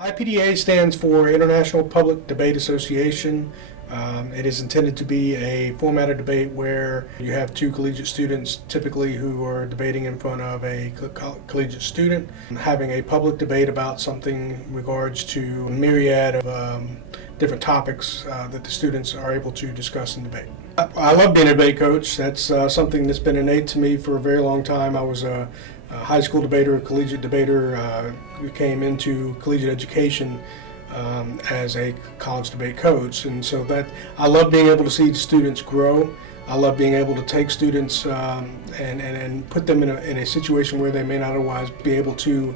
IPDA stands for International Public Debate Association. It is intended to be a format of debate where you have two collegiate students typically who are debating in front of a collegiate student, having a public debate about something in regards to a myriad of different topics that the students are able to discuss and debate. I love being a debate coach. That's something that's been innate to me for a very long time. I was a high school debater, a collegiate debater. We came into collegiate education as a college debate coach, and so that I love being able to see students grow. I love being able to take students and put them in a situation where they may not otherwise be able to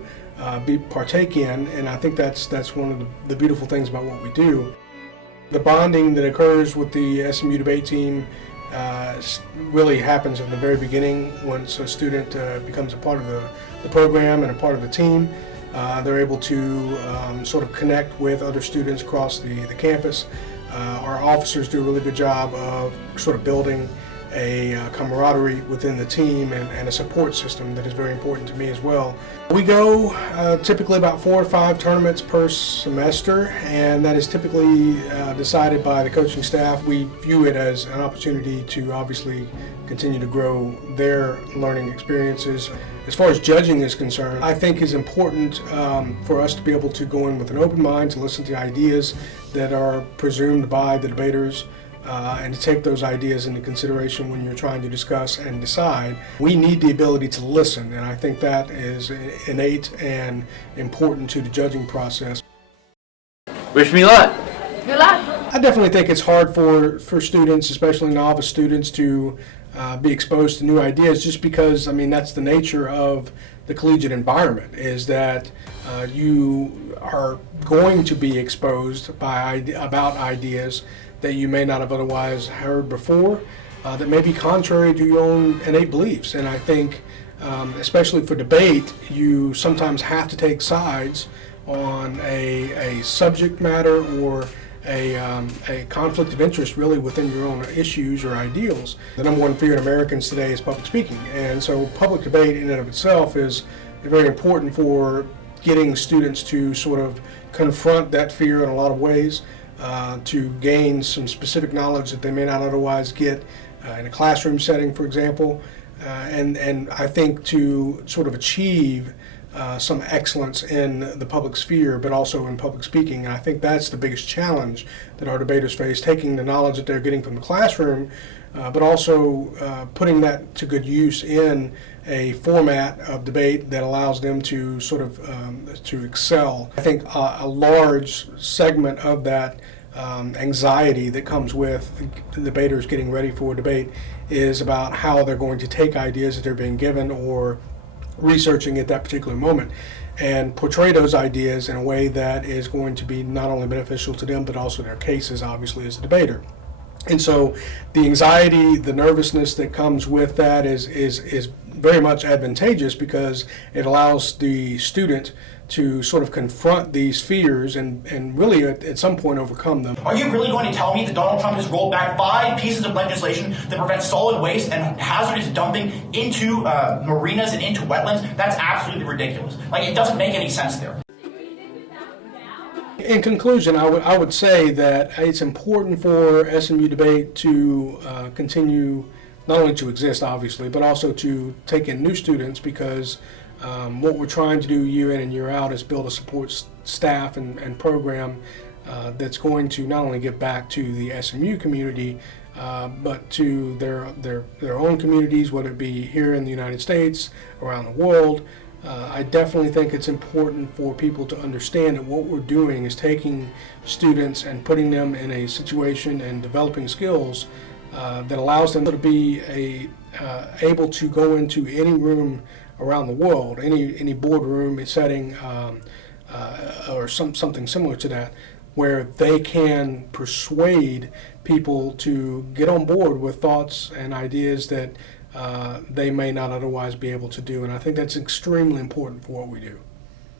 partake in, and I think that's one of the beautiful things about what we do. The bonding that occurs with the SMU Debate Team really happens in the very beginning. Once a student becomes a part of the program and a part of the team, they're able to sort of connect with other students across the campus. Our officers do a really good job of sort of building a camaraderie within the team and a support system that is very important to me as well. We go typically about 4 or 5 tournaments per semester, and that is typically decided by the coaching staff. We view it as an opportunity to obviously continue to grow their learning experiences. As far as judging is concerned, I think it's important for us to be able to go in with an open mind, to listen to ideas that are presumed by the debaters, and to take those ideas into consideration when you're trying to discuss and decide. We need the ability to listen, and I think that is innate and important to the judging process. Wish me luck. Good luck. I definitely think it's hard for students, especially novice students, to be exposed to new ideas, just because, I mean, that's the nature of the collegiate environment, is that you are going to be exposed about ideas that you may not have otherwise heard before, that may be contrary to your own innate beliefs. And I think, especially for debate, you sometimes have to take sides on a subject matter or a conflict of interest really within your own issues or ideals. The number one fear in Americans today is public speaking, and so public debate in and of itself is very important for getting students to sort of confront that fear in a lot of ways, to gain some specific knowledge that they may not otherwise get in a classroom setting, for example, and I think to sort of achieve some excellence in the public sphere, but also in public speaking. And I think that's the biggest challenge that our debaters face, taking the knowledge that they're getting from the classroom, but also putting that to good use in a format of debate that allows them to sort of to excel. I think a large segment of that anxiety that comes with the debaters getting ready for a debate is about how they're going to take ideas that they're being given or researching at that particular moment and portray those ideas in a way that is going to be not only beneficial to them but also their cases, obviously, as a debater. And so the anxiety, the nervousness that comes with that is very much advantageous, because it allows the student to sort of confront these fears and really at some point overcome them. Are you really going to tell me that Donald Trump has rolled back 5 pieces of legislation that prevent solid waste and hazardous dumping into marinas and into wetlands? That's absolutely ridiculous. Like, it doesn't make any sense there. In conclusion, I would say that it's important for SMU Debate to continue not only to exist, obviously, but also to take in new students, because what we're trying to do year in and year out is build a support staff and program that's going to not only give back to the SMU community, but to their own communities, whether it be here in the United States, around the world. I definitely think it's important for people to understand that what we're doing is taking students and putting them in a situation and developing skills that allows them to be able to go into any room around the world, any boardroom setting, or something similar to that, where they can persuade people to get on board with thoughts and ideas that they may not otherwise be able to do. And I think that's extremely important for what we do.